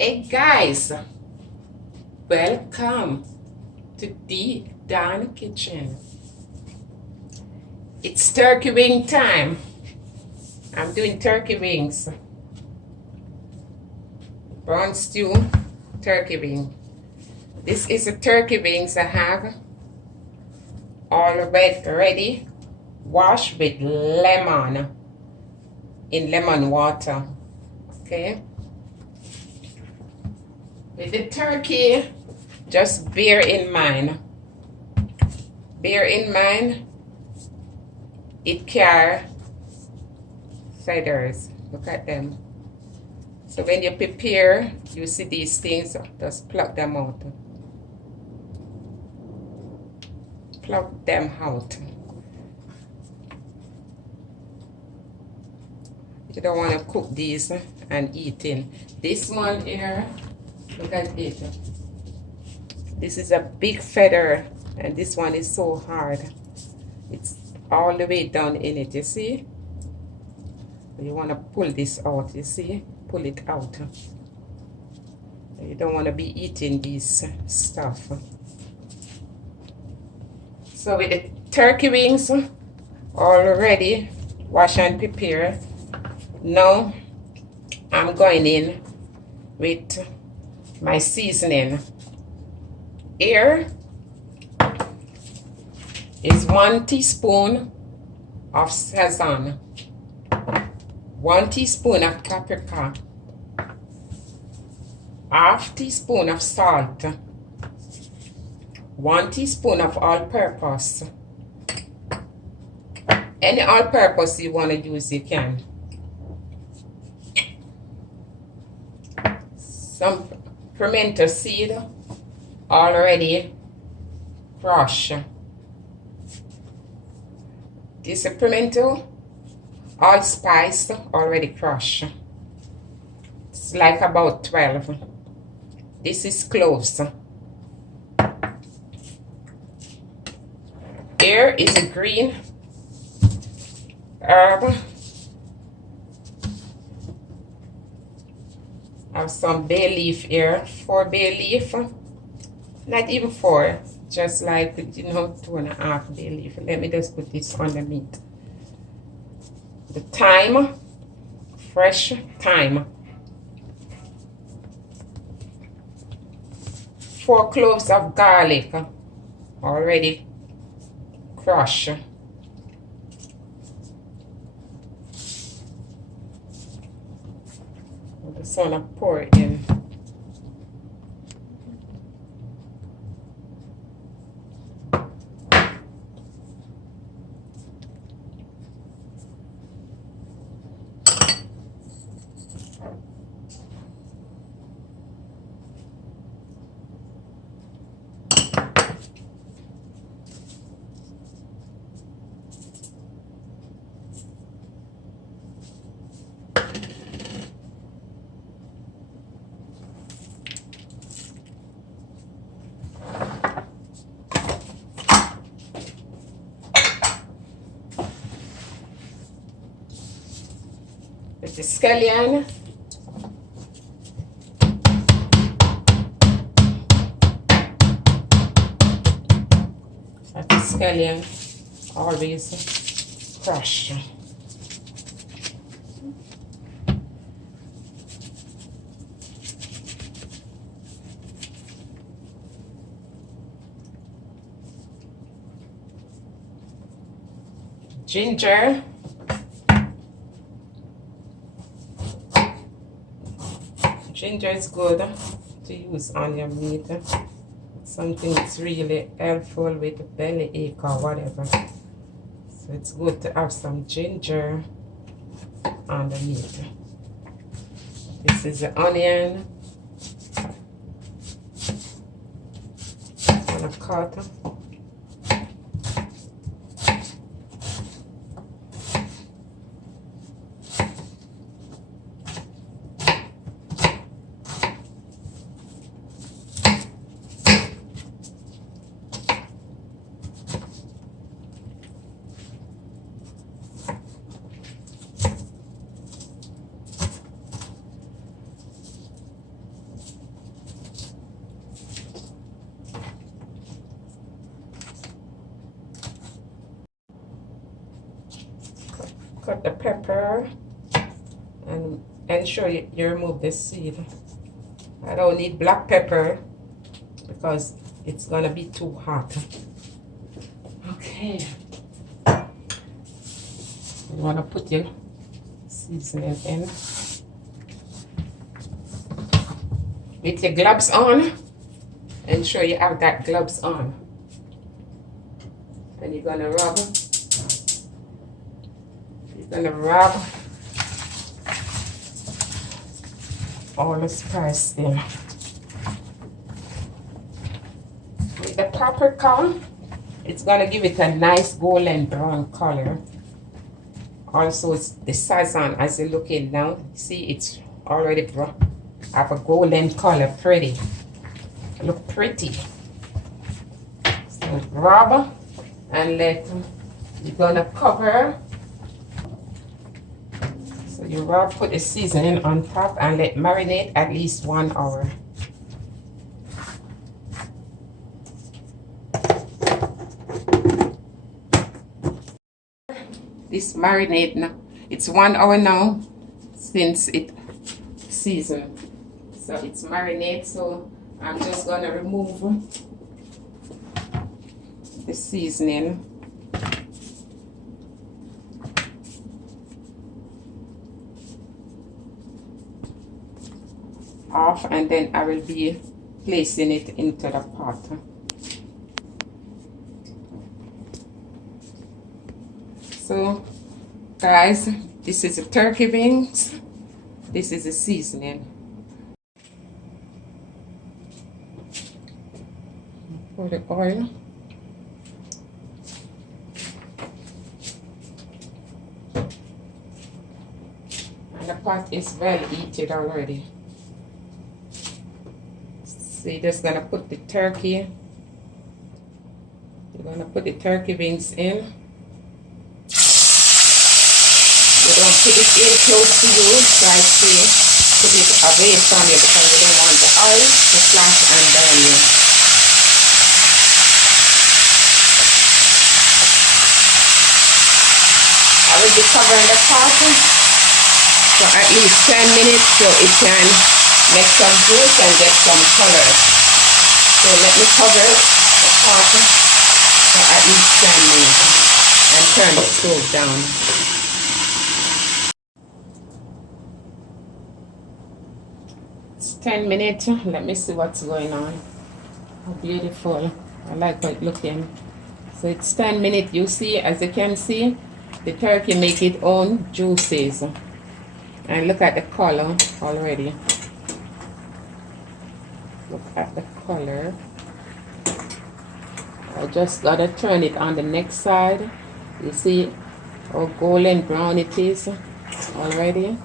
Hey guys, welcome to the Dawn Kitchen. It's turkey wing time. I'm doing turkey wings. Brown stew, turkey wing. This is a turkey wings I have all ready, washed with lemon in lemon water. Okay. With the turkey, just bear in mind, it carries feathers. Look at them. So when you prepare, you see these things, just pluck them out. Pluck them out. You don't want to cook these and eat in. This one here, look at it. This is a big feather, and this one is so hard. It's all the way down in it, you see? You want to pull this out, you see? Pull it out. You don't want to be eating this stuff. So with the turkey wings already wash and prepare, now I'm going in with my seasoning. Here is 1 teaspoon of sazon, 1 teaspoon of paprika, half teaspoon of salt, 1 teaspoon of all-purpose. Any all-purpose you want to use, you can. Some pimento seed already crushed. This is pimento allspice already crushed. It's like about 12. This is cloves. Here is a green herb. I have some bay leaf here, 4 bay leaf, not even 4, just like 2.5 bay leaf. Let me just put this on the meat. The thyme, fresh thyme, 4 cloves of garlic already crushed. I'm just gonna pour it in. With the scallion, the scallion always crush. Ginger, ginger is good to use on your meat. Something that's really helpful with belly ache or whatever. So it's good to have some ginger on the meat. This is the onion. I'm gonna cut. cut the pepper and ensure you remove the seed. I don't need black pepper because it's gonna be too hot. Okay. You wanna put your seasoning in. With your gloves on, ensure you have that gloves on. And you're gonna rub. You're gonna rub all the spice in. With the paprika, it's gonna give it a nice golden brown color. Also, it's the sazon as you look in now. See, it's already brown. Have a golden color, pretty. Look pretty. So rub and let. You're gonna cover. So you rub, put the seasoning on top and let marinate at least 1 hour. This marinade now, it's 1 hour now since it seasoned. So it's marinade, so I'm just gonna remove the seasoning. Off, and then I will be placing it into the pot. So guys, this is the turkey wings. This is the seasoning. Pour the oil. And the pot is well heated already. So you're just gonna put the turkey. You're gonna put the turkey wings in. You don't put it in close to you, try to put it away from you because you don't want the oil to flash and burn you. I will be covering the pot for at least 10 minutes so it can make some juice and get some color. So let me cover the pot for at least 10 minutes and turn the stove down. It's 10 minutes. Let me see what's going on. How beautiful. I like how it's looking. So it's 10 minutes. You see, as you can see, the turkey make its own juices. And look at the color already. Look at the color. I just gotta turn it on the next side. You see how golden brown it is already.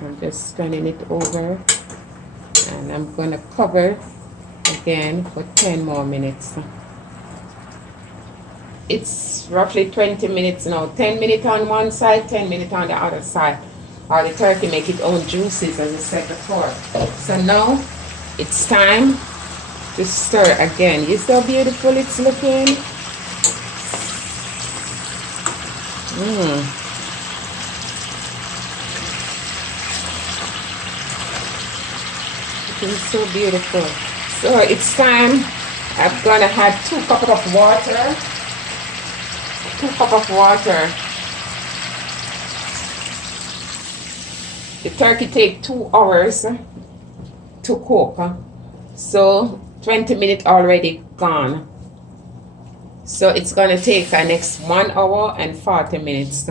I'm just turning it over and I'm gonna cover again for 10 more minutes. It's roughly 20 minutes now. 10 minutes on one side, 10 minutes on the other side. Or the turkey make its own juices as I said before. So now it's time to stir again. You see how beautiful it's looking? It's so beautiful. So it's time. I'm gonna add 2 cups of water. 2 cups of water. The turkey takes 2 hours to cook. So 20 minutes already gone. So it's gonna take the next 1 hour and 40 minutes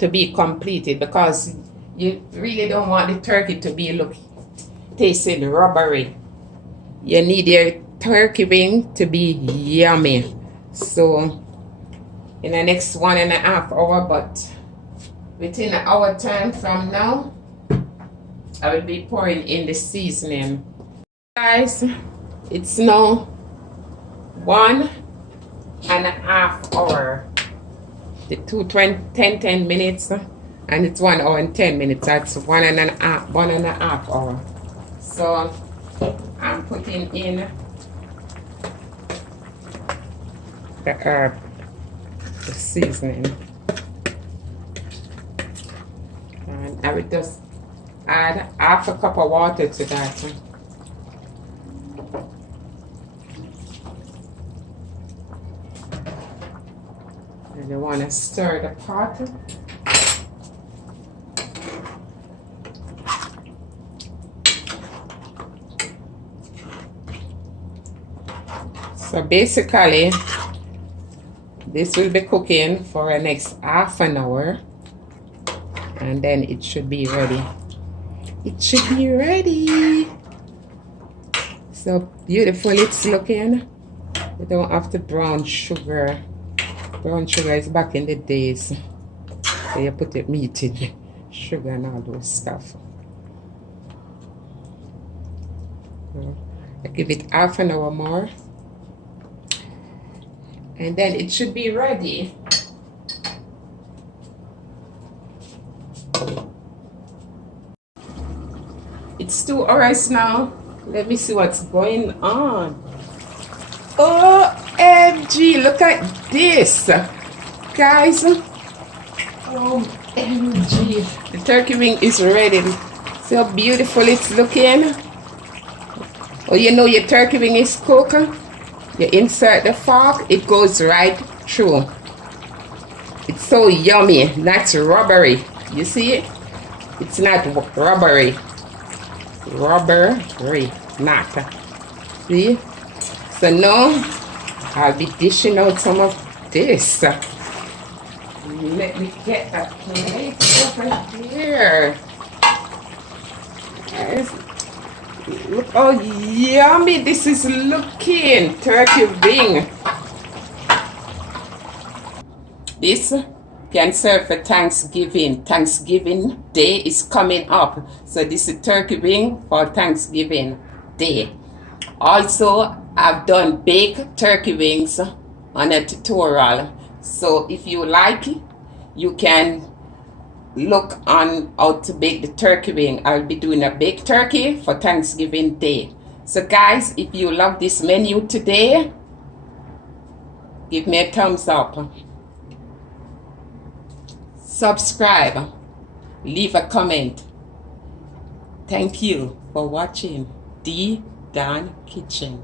to be completed because you really don't want the turkey to be tasting rubbery. You need your turkey wing to be yummy. So in the next 1.5 hours, but within an hour time from now, I will be pouring in the seasoning. Guys, it's now 1.5 hours. The 10 minutes, and it's 1 hour and 10 minutes. That's 1.5 hours. So I'm putting in the herb. the seasoning. And I will just add half a cup of water to that. And you want to stir the pot. So basically, this will be cooking for the next half an hour, and then it should be ready. It should be ready. So beautiful it's looking. We don't have to brown sugar. Brown sugar is back in the days. So you put it meat in sugar and all those stuff. So I give it half an hour more. And then it should be ready. It's 2 hours now. Let me see what's going on. OMG, look at this. Guys, OMG. The turkey wing is ready. See how beautiful it's looking? Oh, you know your turkey wing is cooked? You insert the fork, it goes right through. It's so yummy, that's rubbery. You see it? It's not rubbery. Rubbery, not. See? So now, I'll be dishing out some of this. Let me get a plate over here. Look how yummy this is looking. Turkey wing. This can serve for Thanksgiving. Thanksgiving Day is coming up. So this is turkey wing for Thanksgiving Day. Also, I've done baked turkey wings on a tutorial. So if you like, you can look on how to bake the turkey wing. I'll be doing a baked turkey for Thanksgiving Day. So guys, if you love this menu today, give me a thumbs up. Subscribe. Leave a comment. Thank you for watching D Don Kitchen.